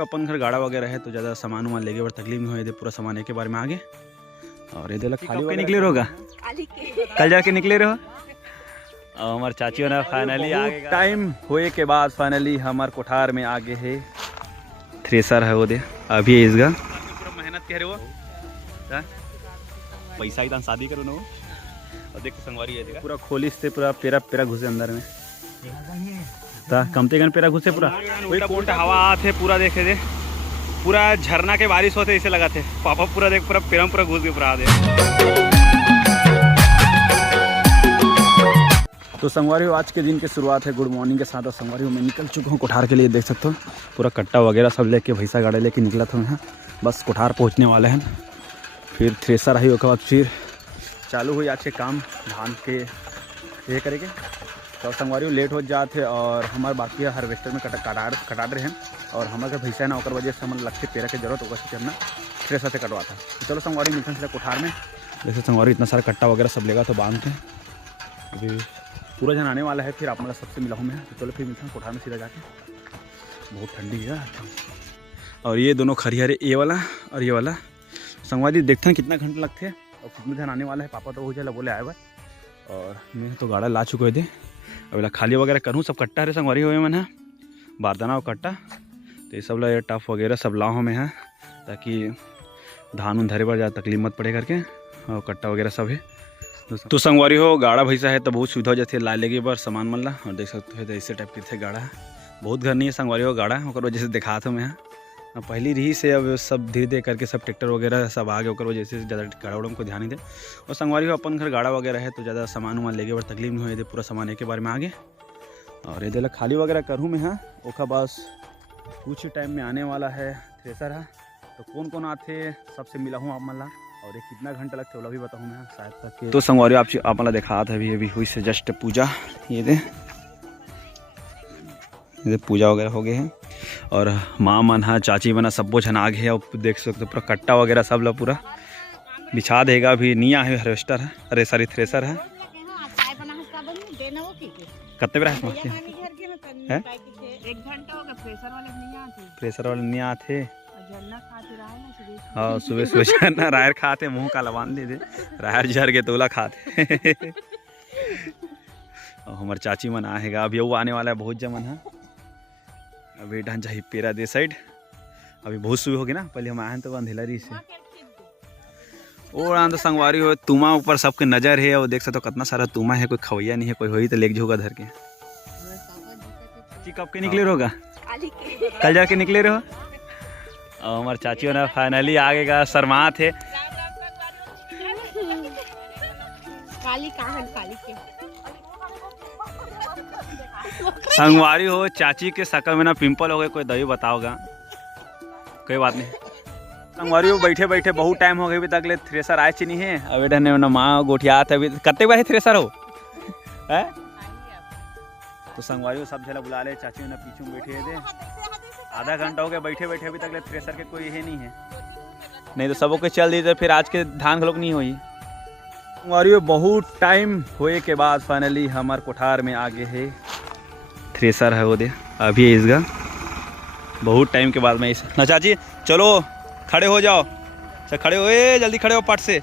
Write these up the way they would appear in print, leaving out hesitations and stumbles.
अपन घर गाड़ा वगैरह है तो ज़्यादा सामान वामान लेके और तकलीफ नहीं हो, पूरा सामान के बारे में आगे। और ये खाली निकले रहोगा, कल जाके निकले रहो। और हमारे चाची ने फाइनली आगे टाइम हुए के बाद फाइनली हमारे कोठार में आगे है थ्रेसर है वो दे अभी इसका पूरा मेहनत कह रहे हो पैसा ही शादी करो ना। और देखो संगवारी है पूरा खोली से पूरा पेरा पेरा घुसे अंदर में कमते गन पेरा घुसे पूरा वही कोट हवा आते पूरा देखे दे पूरा झरना के बारिश होते इसे लगा थे पापा पूरा देख पूरा पेरा पूरा घुस के पूरा दे। तो संगवारी हो आज के दिन की शुरुआत है गुड मॉर्निंग के साथ। और संगवारी हो मैं निकल चुका हूँ कोठार के लिए, देख सकते हो पूरा कट्टा वगैरह सब लेके भैंसा गाड़ी लेके निकला था मैं, बस कोठार पहुँचने वाले हैं। फिर थ्रेसर आई उसके बाद फिर चालू हुई आज के काम धान के ये करेंगे। तो संगवारी हो लेट हो जाते और हमारे बाकी हार्वेस्टर में कटा रहे हैं और हमारे भैंसा है ना और वजह से हमारे लगते पेरा की जरूरत होगा कि हमने थ्रेसर से कटवाता। तो चलो संगवारी मिलते हैं कोठार में। जैसे संगवारी इतना सारा कट्टा वगैरह सब लेगा तो बांध के अभी पूरा जन आने वाला है, फिर आप मतलब सबसे मिला हूँ मैं। तो चलो फिर मिलते हैं कोठार में सीधा जाके, बहुत ठंडी है। और ये दोनों खरियारे ये वाला और ये वाला संगवारी देखते हैं कितना घंटे लगते हैं और कितने जन आने वाला है। पापा तो हो जाए बोले आए हुए और मैं तो गाड़ा ला चुके थे। अब खाली वगैरह करूँ सब कट्टा है संगवारी हुए मैंने बारदाना और कट्टा तो ये सब ला टफ वगैरह सब लाओ में है ताकि धान उन धरे पर ज़्यादा तकलीफ मत पड़े करके। और कट्टा वगैरह सब है तो संगवारी हो गाड़ा भैंसा है तो बहुत सुविधा हो जाती है ला लेके बार सामान मन ला। और देख सकते हो तो ऐसे टाइप के थे गाड़ा बहुत घर नहीं है संगवारी हो गाड़ा और वजह से दिखा था मैं पहली रही से अब सब धीरे धीरे करके सब ट्रैक्टर वगैरह सब आ गए और वजह से ज़्यादा गाड़ा उड़ा को ध्यान नहीं दे। और संगवारी हो अपन घर गाड़ा वगैरह है तो ज़्यादा सामान वामान लेके और तकलीफ नहीं हो पूरा सामान के बारे में आगे। और ये खाली वगैरह करूँ मैं हाँ ओखा बस कुछ टाइम में आने वाला है थ्रेसर है। तो कौन कौन आते सबसे मिला हूँ आप मल्ला और ये कितना घंटा लगता है वो भी बताऊँ मैं शायद तक। तो संगवारी आप मतलब देखा था अभी हुई से जस्ट पूजा ये दे पूजा वगैरह हो गए हैं और माँ मन है चाची बना सब कुछ आ गए। और देख सकते पूरा कट्टा वगैरह सब लोग पूरा बिछा देगा। अभी निया है हार्वेस्टर है अरे सॉरी थ्रेसर है। कितने बजे है प्रेशर वाले नहीं आते हाँ सुबह सुबह ना रायर खाते मुँह काला बांध दे रायर झर के तोला खाते। और हमारे चाची मन आएगा अभी वो आने वाला है बहुत जमन है अभी ढांचा ही पेरा दे साइड अभी बहुत सुबह होगी ना पहले हम आए हैं तो अंधेला रही से और तो संगवारी हो तुमा ऊपर सबके नज़र है। और देख सकते हो कितना सारा तुमा है कोई खवैया नहीं है कोई हो तो लेक झोगा धर के। कब के निकले रहोगा कल जाके निकले रहो। और हमारे चाचियों ने फाइनली आगे का शर्मा थे संगवारी हो चाची के शकल में ना पिंपल हो गए कोई दही बताओगा कोई बात नहीं। संगवारी हो बैठे बैठे बहुत टाइम हो गए अभी तक ले थ्रेसर आए नहीं है। अब ने माँ गोठिया थे अभी कत्ते बार थ्रेसर हो है। तो संगवारी हो सब झला बुला ले चाची ने पीछू बैठे थे आधा घंटा हो गया बैठे बैठे अभी तक ले थ्रेसर के कोई है नहीं है नहीं तो सबों के चल दी तो फिर आज के धान घलोक नहीं हुई। संगवारी हो बहुत टाइम हुए के बाद फाइनली हमारे कोठार में आगे है थ्रेसर है वो दे अभी इसका बहुत टाइम के बाद मैं इस ना चाची चलो खड़े हो जाओ अच्छा खड़े हो जल्दी खड़े हो पट से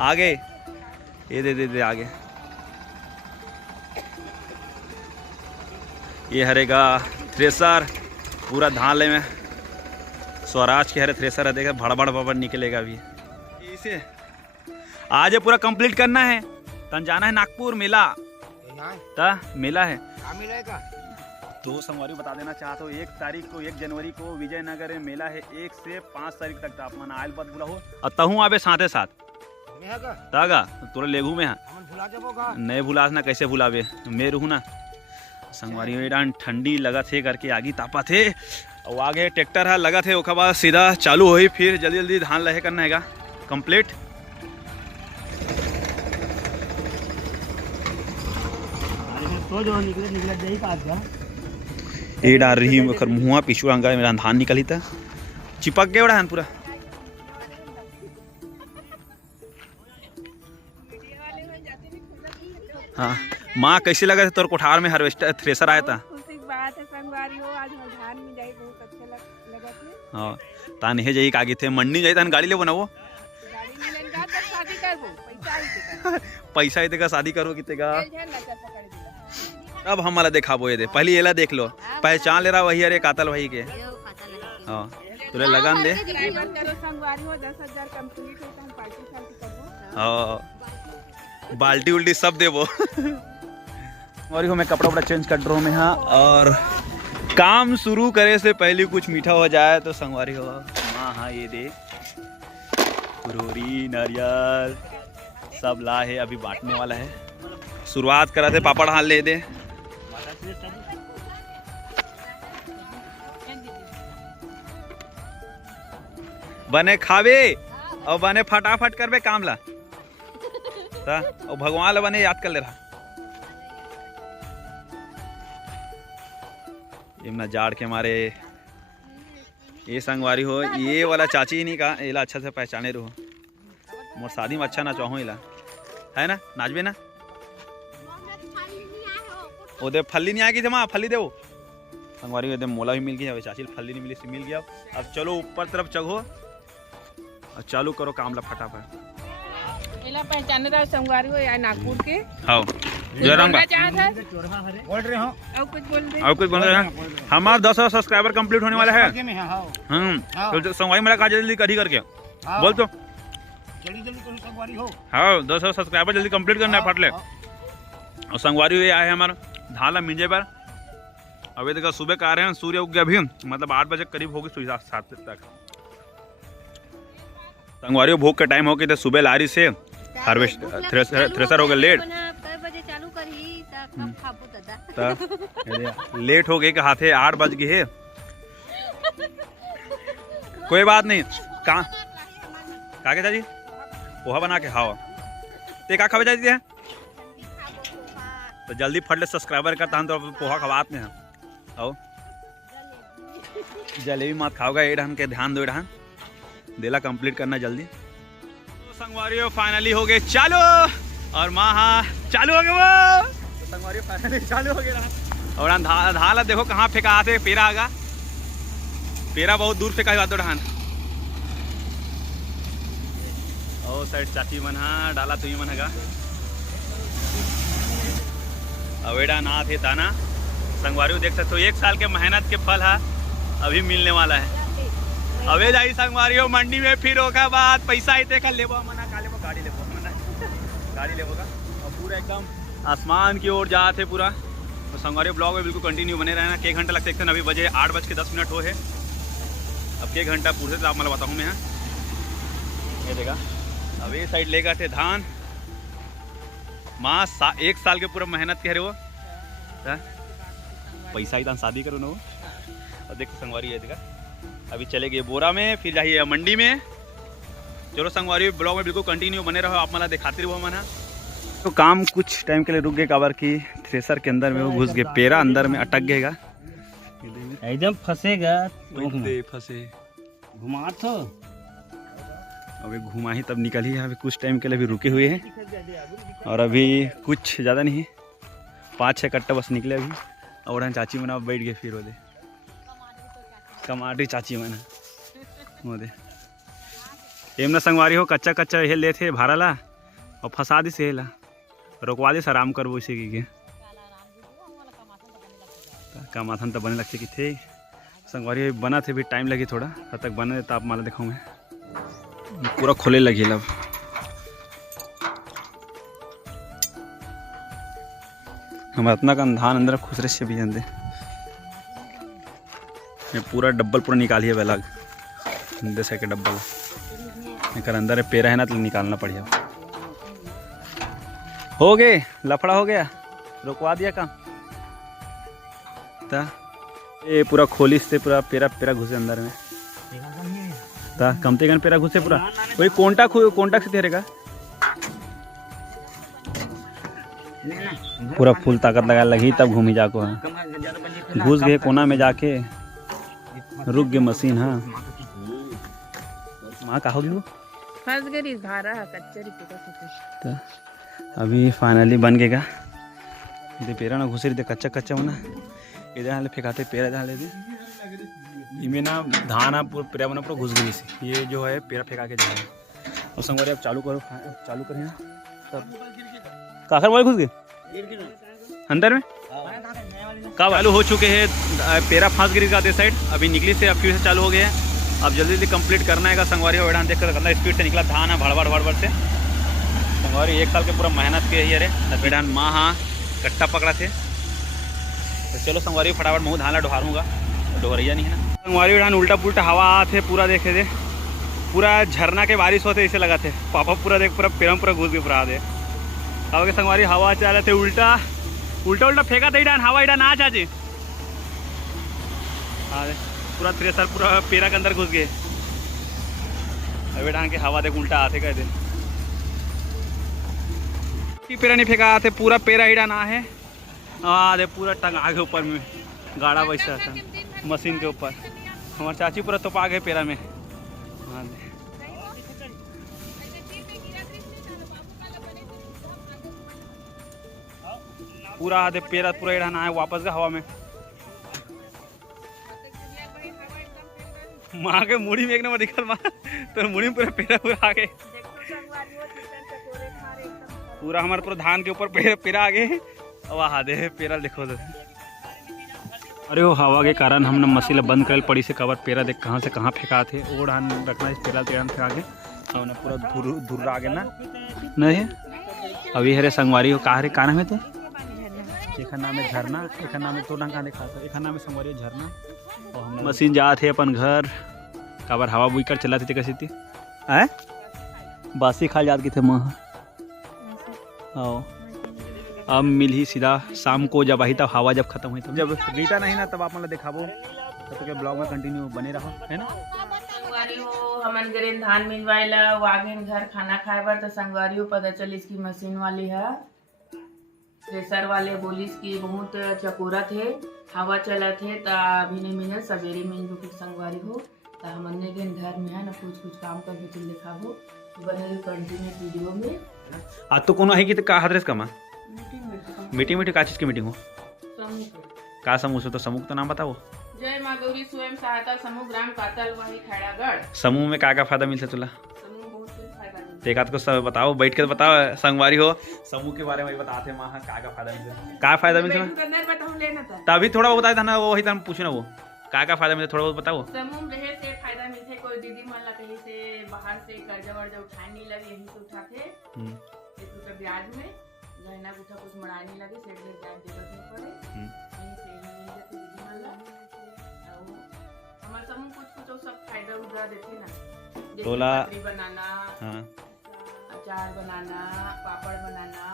आगे ये दे आगे ये हरेगा थ्रेसर पूरा धान ले में स्वराज के हरे थ्रेसर है देखा भड़ निकलेगा अभी इसे आज पूरा कंप्लीट करना है तन जाना है नागपुर मेला मेला है तो संगवारी बता देना चाहता हूँ 1 तारीख को 1 जनवरी को विजयनगर में मेला है 1 से 5 तारीख तक तापमान आयल पद बुला हो और तहूँ आवे साथे साथ तागा तोरा लेगू में नहीं भुला ना कैसे भुलावे मैं रहूँ ना। संगवारी ठंडी लगा थे करके आगे तापा थे और आगे ट्रैक्टर है लगा थे ओखा बाद सीधा चालू हुई फिर जल्दी जल्दी धान लहे करना है कंप्लीट। ये डाल रही मुँह पिछू अंगा मेरा धान निकली था चिपक गया धान पूरा। हाँ माँ कैसे लगा था तोर कोठार में हार्वेस्टर थ्रेसर आया था। बात है संगवारी हो आज धान में जाई बहुत अच्छा लगा हाँ तान हे जाई कागी थे मंडी जाई तान गाड़ी ले बनाओ पैसा इते का शादी करो किते का अब हमारा दिखाबो ये दे पहले येला देख लो पहचान ले रहा वही अरे कातल भाई के हाँ तुले लगान दे हाँ बाल्टी उल्टी सब देवो और मैं कपड़ा वपड़ा चेंज कर रहा हूँ मैं हाँ और काम शुरू करे से पहले कुछ मीठा हो जाए तो संगवारी हो हाँ हाँ ये दे रोरी नारियल सब ला है अभी बांटने वाला है शुरुआत करा थे पापड़ हाल ले दे बने खावे और बने फटाफट करबे काम ला और भगवान ला बने याद कर ले रहा इमना जाड़ के मारे ये संगवारी हो ये वाला चाची नहीं का इला अच्छा से पहचाने रहो मोर शादी में अच्छा ना चाहो इला है ना नाचबे ना ओ दे फल्ली नहीं आएगी जमा फल्ली दे वो संगवारी एकदम मोला भी मिल गया चाची फल्ली नहीं मिली से मिल गया अब चलो ऊपर तरफ चढ़ो और चालू करो काम ला फटाफट इला पहचाने रहा संगवारी हो या नागपुर के हां जयराम बा बोल रहे हो और कुछ बोल रहे हैं हमारा 10,000 सब्सक्राइबर कंप्लीट होने वाला है तो संगवारी मेरा काज जल्दी करी करके बोल तो जल्दी करो संगवारी हो हाँ 10,000 सब्सक्राइबर जल्दी कंप्लीट करना है फटले और संगवारी हुए आए हैं हमारा धाला मिंजे पर अभी तक सुबह का आ रहे हैं सूर्य उग गया अभी मतलब 8 बजे करीब होगी सुबह 7 तक संगवारी भोग का टाइम हो गया तो सुबह लारी से हार्वेस्ट थ्रेसर हो गया लेट लेट हो गए कि हाथे 8 बज गए है कोई बात नहीं कहाँ काके चाची पोहा बना के खाओ ते का खावे चाची है तो जल्दी फट ले सब्सक्राइबर का तान तो पोहा खवात में आओ जलेबी मत खाओगा एडहन के ध्यान दो एडहन देला कंप्लीट करना जल्दी तो संगवारी फाइनली हो गए चालू और माँ हाँ चालू हो गए वो तो संगवारी फाइनली चालू हो गया और धाला देखो कहाँ फेंका आते पेरा आगा पेरा बहुत दूर फेंका हुआ तो ढान ओ साइड चाची मन हाँ डाला तो ही मन है अवेड़ा ना थे ताना संगवारी देख सकते हो 1 साल के मेहनत के फल है अभी मिलने वाला है अबे जाई संगवारी हो मंडी में फिर होगा बात पैसा इतने का लेबो मना का लेबो गाड़ी लेबो मना गाड़ी लेबो का और पूरा एकदम आसमान की ओर जाते पूरा तो संगवारी ब्लॉग में बिल्कुल कंटिन्यू बने रहना के घंटा लगते हैं अभी बजे 8:10 हो है अब के घंटा पूरे से आप मैं बताऊँ मैं ये देखा अब ये साइड लेकर थे धान माँ 1 साल के पूरा मेहनत कह रहे हो पैसा ही दान शादी करो ना वो और देखो संगवारी है देखा अभी चले गए बोरा में फिर जाइए मंडी में चलो संगवारी ब्लॉग में बिल्कुल कंटिन्यू बने रहो आप मला दिखाते रहो मना तो काम कुछ टाइम के लिए रुक गए काबर की थ्रेसर के अंदर में वो घुस गए पेरा अंदर में अटक गएगा एकदम फंसेगा फंसे घुमा तो अभी घुमा ही तब निकल ही अभी कुछ टाइम के लिए अभी रुके हुए हैं और अभी कुछ ज़्यादा नहीं 5-6 कट्टा बस निकले अभी और चाची मना बैठ गए फिर वो दे कमाटी चाची मना वो दे एमना संगवारी हो कच्चा कच्चा ये ले थे भाड़ा ला और फंसा दी से ला रोकवा दी आराम करबो इसे की कमाथन तो बने लगते कि थे संगवारी बना थे भी टाइम लगी थोड़ा तब तक बना देता आप माला दिखाऊँ मैं पूरा खोले लगी अब हम इतना का धान अंदर खुसरे से भी अंदर ये पूरा डब्बल पूरा निकालिए अलग जैसे के डब्बल एक अंदर पेरा है ना तो निकालना पड़ेगा हो गए लफड़ा हो गया रुकवा दिया काम ता ये पूरा खोली से पूरा पेरा पेरा घुसे अंदर में ता कमते गन पेरा घुसे पूरा वही कोंटा से तेरेगा पूरा फुल ताकत लगा लगी तब घूमी जाको है घुस गए कोना में जाके रुक गए मशीन हाँ माँ कहा होगी वो फंस गई धारा कच्चे तो अभी फाइनली बन गएगा इधर पेरा ना घुसे कच्चा कच्चा होना इधर हाल फेंकाते पेरा जहाँ ले इनमें ना धान आप पूरा पेरा बना पूरा घुस गई से। ये जो है पेरा फेंका के जा रहा है। और संगवारी आप चालू करो, चालू करें यहाँ तब काखर वाले घुस गए अंदर में। कब चालू हो चुके हैं, पेरा फांस गिरी का साइड अभी निकली से अब फिर से चालू हो गया है। अब जल्दी जल्दी कंप्लीट करना है। संगवारी हो देख कर कितना स्पीड से निकला धान है भड़बड़ भड़बड़ से। संगवारी 1 साल के पूरा मेहनत के ही अरे बेडान माँ हाँ कट्टा पकड़ा थे। तो चलो संगवारी फटाफट मैं धान ला डोहारूँगा, डोहरिया नहीं है ना। संगवारी डान उल्टा पुल्टा हवा आते पूरा देखे थे, पूरा झरना के बारिश होते ऐसे लगा थे। पापा पूरा देख पूरा पेरम पूरा घुस गए पूरा आधे। अब के संगवारी हवा चला थे उल्टा उल्टा उल्टा फेंका था डान हवा डान आ चाचे। हाँ पूरा थ्रेसर पूरा पेरा के अंदर घुस गए। अभी डान के हवा देख उल्टा आते कहते पेरा नहीं फेंका आते पूरा पेरा ही डान आ है। हाँ दे पूरा टंग आगे ऊपर में गाड़ा वैसा था मशीन के ऊपर। हमारे चाची पूरा तो पा गए पेरा में। हाँ पूरा आधे पेरा पूरा इड़ाना है वापस का हवा में। माँ के मुड़ी में एक नंबर दिखल माँ तो मुड़ी में पूरा पेरा पूरा आ गए। पूरा हमारे पूरा धान के ऊपर पेरा आ गए। अब आधे पेरा देखो तो। अरे वो हवा के कारण हमने मशीन बंद कर पड़ी से कवर पेरा देख कहाँ से कहाँ फेंका थे। वो धान रखना इस पेरा तेरा फेंका के हमने पूरा धुर्रा आ गया ना नहीं। अभी हरे संगवारी हो कहा रे कान में थे एक नाम है झरना, एक नाम है तो डंका देखा था, एक नाम है संगवारी झरना। और हम मशीन जा थे अपन घर काबर हवा बुई कर चला थे कैसी थी हैं बासी खा जात की थे माँ। आओ अब मिल ही सीधा शाम को जब आई तब हवा जब खत्म हुई तब जब रीटा नहीं ना तब आप मतलब दिखाबो तब तो ब्लॉग में कंटिन्यू बने रहो है ना। संगवारी हो हमन गरेन धान मिलवाइला वागेन घर खाना खाए बर तो संगवारी हो पता चल इसकी मशीन वाली है थ्रेसर वाले बोलिस की बहुत चकोरा थे हवा चला थे तो अभी नहीं मिले सवेरे मिल जो संगवारी हो तो हमने के घर में है ना कुछ काम करके तुम दिखाबो बने कंटिन्यू वीडियो में। आज तो कोनो है कि का हदरेस कमा मीटिंग का चीज की मीटिंग हो का समूह से तो समूह का नाम बताओ। जय माँ गौरी स्वयं सहायता समूह ग्राम कातल वही खैरागढ़। समूह में का फायदा मिलता तुला समूह बहुत फायदा मिलता एक आध को सब बताओ बैठ के बताओ संगवारी हो समूह के बारे में बताते माँ का फायदा मिलता का फायदा मिलता तभी थोड़ा वो बताया था ना वही तो पूछना वो का फायदा मिलता थोड़ा बहुत बताओ। समूह रहे से फायदा मिलते कोई दीदी मन ला कहीं से बाहर से कर्जा वर्जा उठाए नहीं लगे यही से उठाते ब्याज में गहना गुठा कुछ मड़ा नहीं लगे सेठ में ब्याज देवत नहीं पड़े यही से मिल जाते दीदी मन ला। हमारे समूह कुछ सब फायदा उठा देते ना तोला बनाना अचार बनाना पापड़ बनाना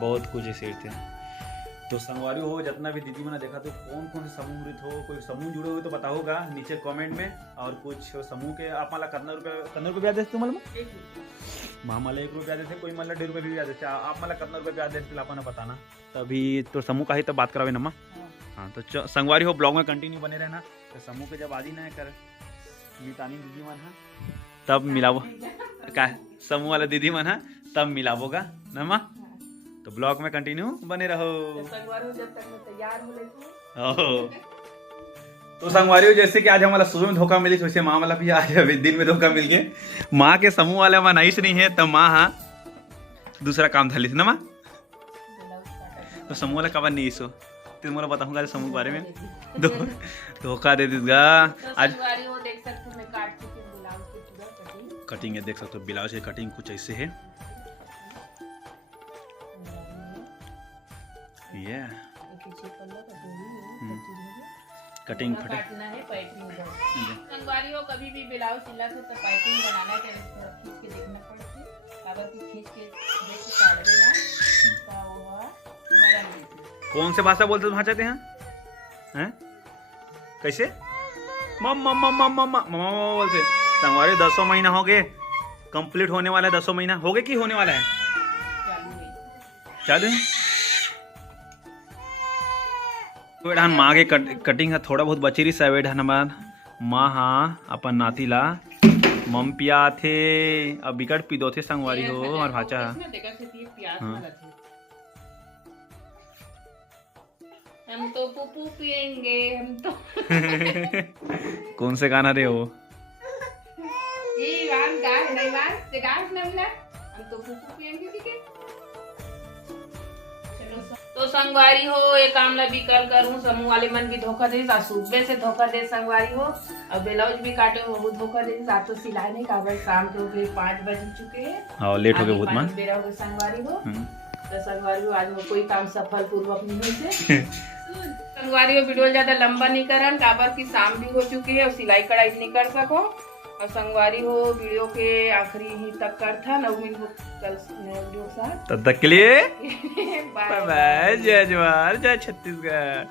बहुत कुछ ऐसे थे। तो संगवारी हो जितना भी दीदी मैंने देखा तो कौन कौन से समूह हो कोई समूह जुड़े हुए तो बताओगा नीचे कमेंट में। और कुछ समूह के आप माला कितना रुपया ब्याज देते मतलब माँ माला 1 रुपया देते कोई मतलब 1.5 रुपये भी ब्याज देते आप मतलब कितना रुपया ब्याज देते आप बताना तभी तो समूह का ही तो बात करावे ना। हाँ तो संगवारी हो ब्लॉग में कंटिन्यू बने रहना। तो समूह के जब आदि ना कर मितानी दीदी मन है तब मिलावो का समूह वाला दीदी मन है तब मिलावोगा ना माँ। तो ब्लॉग में कंटिन्यू बने रहो जब तक मैं तैयार हो लेती। तो संगवारी हो जैसे कि आज हमारा सुबह में धोखा मिली वैसे माँ वाला भी आज अभी दिन में धोखा मिल गया। माँ के समूह वाले माँ नहीं नहीं है तब माँ हाँ दूसरा काम था ना माँ। तो समूह वाला कब नहीं सो तो मैं बताऊंगा समूह के बारे में धोखा दे देगा आज। कटिंग है देख सकते हो ब्लाउज की कटिंग कुछ ऐसे है ये कटिंग फटे संगवारी हो कभी भी ब्लाउज सिला तो पाइपिंग बनाना के खींच के देखना पड़ती कागज की खींच के देख के काट देना तो वो नरम। कौन से भाषा बोलते हो भाषाते हैं कैसे मम मम मम मम मम बोलते संगवारी 10 महीना हो गए कंप्लीट होने वाला है 10 महीना हो गए कि होने वाला है चालू है। वेडान माँ के कटिंग है थोड़ा बहुत बची रही सा वेडान हमार माँ हाँ अपन नाती ला मम पिया थे अब बिकट पी दो थे संगवारी हो हमार भाचा हम तो पुपू पियेंगे हम तो। कौन से गाना रे वो? ये वान गास नहीं वान ते गास नहीं मिला हम तो पुपू पियेंगे ठीक है। चलो तो संगवारी हो एक काम ला भी कल करूँ समूह वाले मन भी धोखा दे सुबह से धोखा दे संगवारी हो और ब्लाउज भी काटे हो वो धोखा दे आज तो सिलाई नहीं काबर शाम के हो गए 5 बज चुके हैं। हाँ लेट हो गए बहुत मान बेरा हो गए संगवारी हो तो संगवारी हो आज वो कोई काम सफल पूर्वक नहीं हुई से संगवारी हो वीडियो ज्यादा लंबा नहीं करन काबर की शाम भी हो चुकी है और सिलाई कढ़ाई नहीं कर सको और संगवारी हो वीडियो के आखिरी ही तक कर था 9 मिनट कल नए वीडियो के साथ तब तक के लिए बाय बाय जय जवाहर जय छत्तीसगढ़।